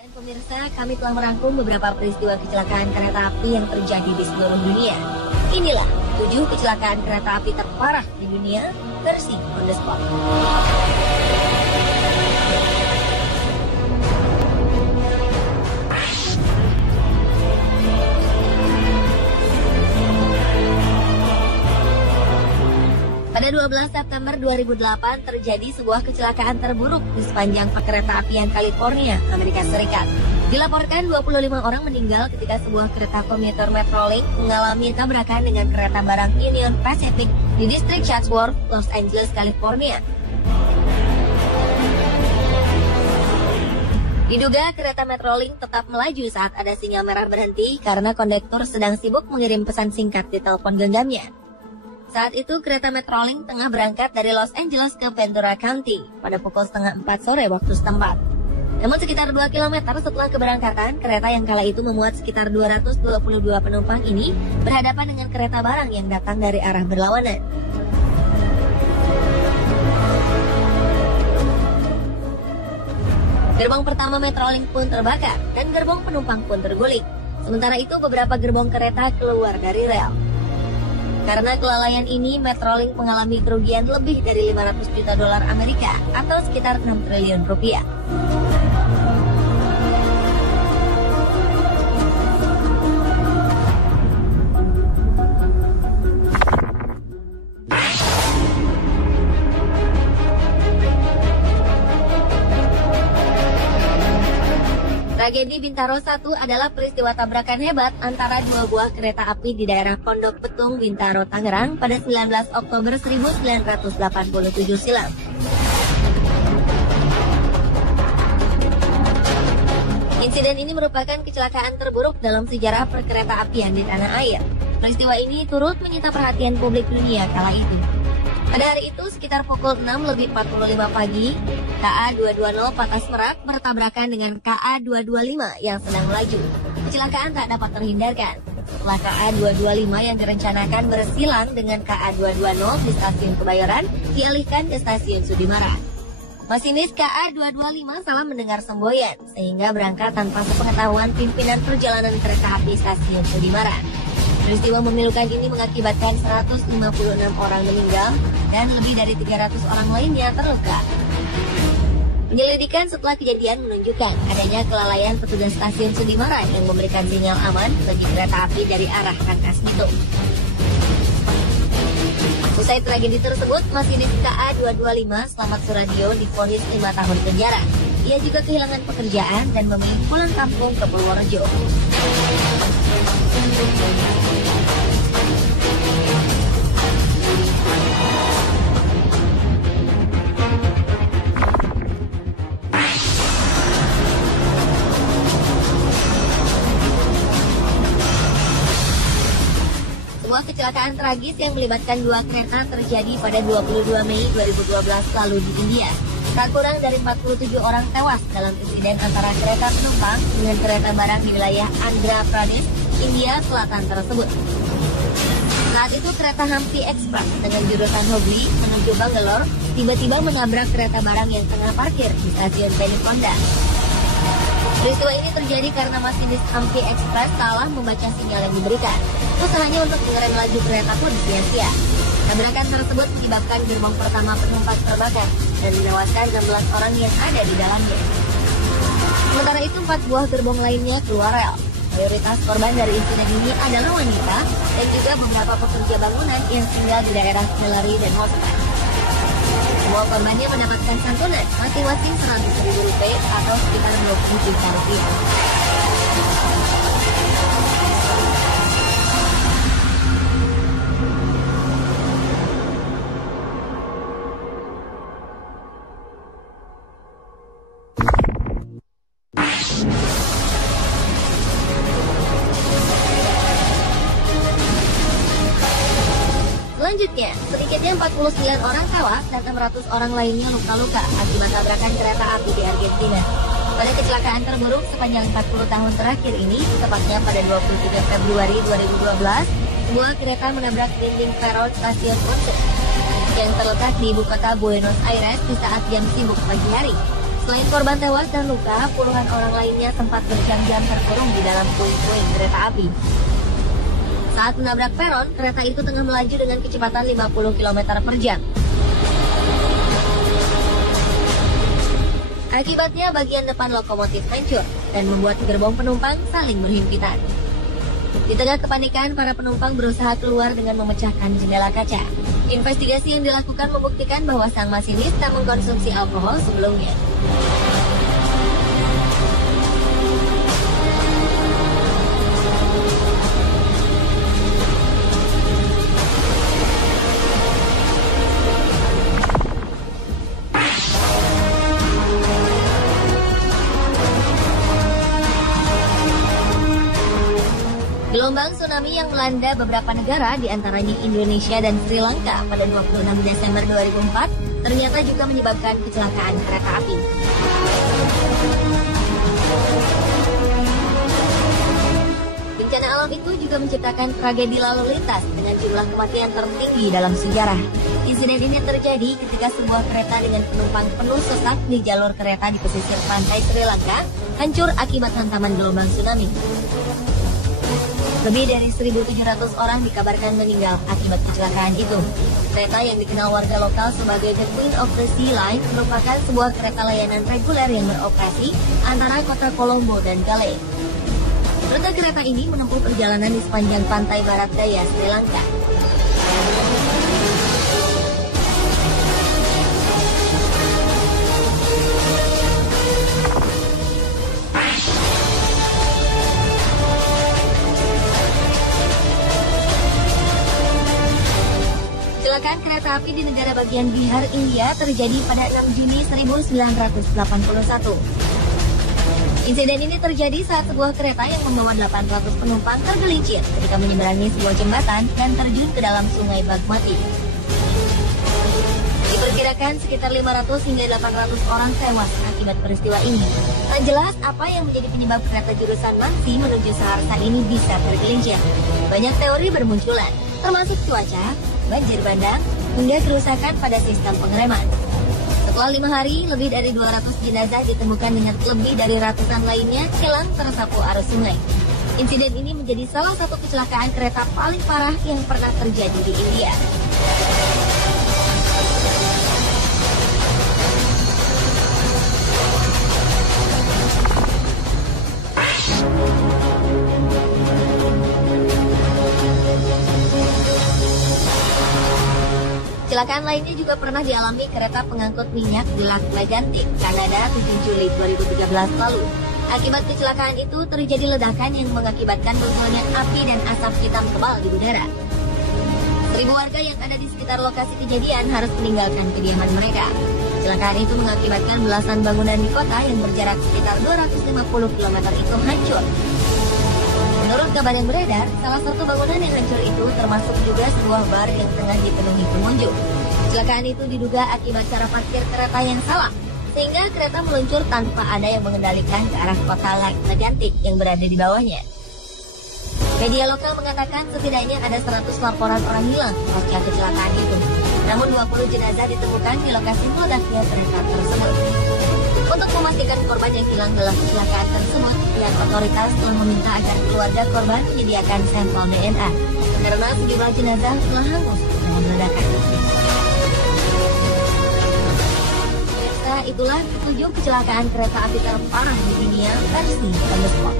Dan pemirsa, kami telah merangkum beberapa peristiwa kecelakaan kereta api yang terjadi di seluruh dunia. Inilah 7 kecelakaan kereta api terparah di dunia versi On The Spot. Pada 12 September 2008 terjadi sebuah kecelakaan terburuk di sepanjang kereta apian California, Amerika Serikat. Dilaporkan 25 orang meninggal ketika sebuah kereta komuter Metrolink mengalami tabrakan dengan kereta barang Union Pacific di distrik Chatsworth, Los Angeles, California. Diduga kereta Metrolink tetap melaju saat ada sinyal merah berhenti karena kondektur sedang sibuk mengirim pesan singkat di telepon genggamnya. Saat itu kereta Metrolink tengah berangkat dari Los Angeles ke Ventura County pada pukul 3:30 sore waktu setempat. Namun sekitar 2 km setelah keberangkatan, kereta yang kala itu memuat sekitar 222 penumpang ini berhadapan dengan kereta barang yang datang dari arah berlawanan. Gerbong pertama Metrolink pun terbakar dan gerbong penumpang pun terguling. Sementara itu beberapa gerbong kereta keluar dari rel. Karena kelalaian ini, Metrolink mengalami kerugian lebih dari 500 juta dolar Amerika atau sekitar 6 triliun rupiah. Tragedi Bintaro 1 adalah peristiwa tabrakan hebat antara dua buah kereta api di daerah Pondok Petung, Bintaro, Tangerang pada 19 Oktober 1987 silam. Insiden ini merupakan kecelakaan terburuk dalam sejarah perkereta apian di tanah air. Peristiwa ini turut menyita perhatian publik dunia kala itu. Pada hari itu, sekitar pukul 6:45 pagi, KA220 Patas Merak bertabrakan dengan KA225 yang sedang melaju. Kecelakaan tak dapat terhindarkan. Setelah KA225 yang direncanakan bersilang dengan KA220 di stasiun Kebayoran, dialihkan ke stasiun Sudimara. Masinis KA225 salah mendengar semboyan, sehingga berangkat tanpa sepengetahuan pimpinan perjalanan kereta api stasiun Sudimara. Peristiwa memilukan ini mengakibatkan 156 orang meninggal dan lebih dari 300 orang lainnya terluka. Penyelidikan setelah kejadian menunjukkan adanya kelalaian petugas stasiun Sudimara yang memberikan sinyal aman bagi kereta api dari arah Rangkas Bitung. Usai tragedi tersebut, masinis KA225 Slamet Suradio divonis 5 tahun penjara. Ia juga kehilangan pekerjaan dan memilih pulang kampung ke Purworejo. Sebuah kecelakaan tragis yang melibatkan dua kereta terjadi pada 22 Mei 2012 lalu di India. Tak kurang dari 47 orang tewas dalam insiden antara kereta penumpang dengan kereta barang di wilayah Andhra Pradesh, India Selatan tersebut. Saat itu kereta Hampi Express dengan jurusan Hubli menuju Bangalore tiba-tiba menabrak kereta barang yang tengah parkir di stasiun Penikonda. Peristiwa ini terjadi karena masinis Hampi Express salah membaca sinyal yang diberikan. Usahanya untuk mengerem laju kereta pun sia-sia. Tabrakan tersebut menyebabkan gerbong pertama penumpang terbakar dan menewaskan 16 orang yang ada di dalamnya. Sementara itu 4 buah gerbong lainnya keluar rel. Mayoritas korban dari insiden ini adalah wanita dan juga beberapa pekerja bangunan yang tinggal di daerah Hillary dan Houston. Semua korbannya mendapatkan santunan masing-masing 100.000 rupiah atau sekitar 20 juta rupiah. Selanjutnya, sedikitnya 49 orang tewas dan 600 orang lainnya luka-luka akibat tabrakan kereta api di Argentina. Pada kecelakaan terburuk sepanjang 40 tahun terakhir ini, tepatnya pada 23 Februari 2012, sebuah kereta menabrak dinding perron stasiun Ponce yang terletak di ibu kota Buenos Aires di saat jam sibuk pagi hari. Selain korban tewas dan luka, puluhan orang lainnya sempat berjam-jam terkurung di dalam puing-puing kereta api. Saat menabrak peron, kereta itu tengah melaju dengan kecepatan 50 km per jam. Akibatnya bagian depan lokomotif hancur dan membuat gerbong penumpang saling berhimpitan. Di tengah kepanikan, para penumpang berusaha keluar dengan memecahkan jendela kaca. Investigasi yang dilakukan membuktikan bahwa sang masinis tak mengkonsumsi alkohol sebelumnya. Gelombang tsunami yang melanda beberapa negara, diantaranya Indonesia dan Sri Lanka pada 26 Desember 2004, ternyata juga menyebabkan kecelakaan kereta api. Bencana alam itu juga menciptakan tragedi lalu lintas dengan jumlah kematian tertinggi dalam sejarah. Insiden ini terjadi ketika sebuah kereta dengan penumpang penuh sesak di jalur kereta di pesisir pantai Sri Lanka hancur akibat hantaman gelombang tsunami. Lebih dari 1.700 orang dikabarkan meninggal akibat kecelakaan itu. Kereta yang dikenal warga lokal sebagai The Queen of the Sea Line merupakan sebuah kereta layanan reguler yang beroperasi antara kota Colombo dan Galle. Rute kereta ini menempuh perjalanan di sepanjang pantai barat daya Sri Lanka. Kecelakaan kereta api di negara bagian Bihar, India terjadi pada 6 Juni 1981. Insiden ini terjadi saat sebuah kereta yang membawa 800 penumpang tergelincir ketika menyeberangi sebuah jembatan dan terjun ke dalam sungai Bagmati. Diperkirakan sekitar 500 hingga 800 orang tewas akibat peristiwa ini. Tak jelas apa yang menjadi penyebab kereta jurusan Mansi menuju Saharsa ini bisa tergelincir. Banyak teori bermunculan, termasuk cuaca, banjir bandang, hingga kerusakan pada sistem pengereman. Setelah 5 hari, lebih dari 200 jenazah ditemukan dengan lebih dari ratusan lainnya hilang tersapu arus sungai. Insiden ini menjadi salah satu kecelakaan kereta paling parah yang pernah terjadi di India. Kecelakaan lainnya juga pernah dialami kereta pengangkut minyak di Lac Mégantic, Kanada 7 Juli 2013 lalu. Akibat kecelakaan itu terjadi ledakan yang mengakibatkan munculnya api dan asap hitam tebal di udara. 1.000 warga yang ada di sekitar lokasi kejadian harus meninggalkan kediaman mereka. Kecelakaan itu mengakibatkan belasan bangunan di kota yang berjarak sekitar 250 km itu hancur. Menurut kabar yang beredar, salah satu bangunan yang hancur itu termasuk juga sebuah bar yang tengah dipenuhi pengunjung. Kecelakaan itu diduga akibat cara parkir kereta yang salah, sehingga kereta meluncur tanpa ada yang mengendalikan ke arah kota Lac Mégantic yang berada di bawahnya. Media lokal mengatakan setidaknya ada 100 laporan orang hilang pasca kecelakaan itu. Namun 20 jenazah ditemukan di lokasi meledaknya kereta tersebut. Untuk memastikan korban yang hilang dalam kecelakaan tersebut, pihak otoritas telah meminta agar keluarga korban menyediakan sampel DNA karena sejumlah jenazah telah hangus dengan ledakan. Pemirsa, itulah 7 kecelakaan kereta api terparah di dunia versi Thunderspot.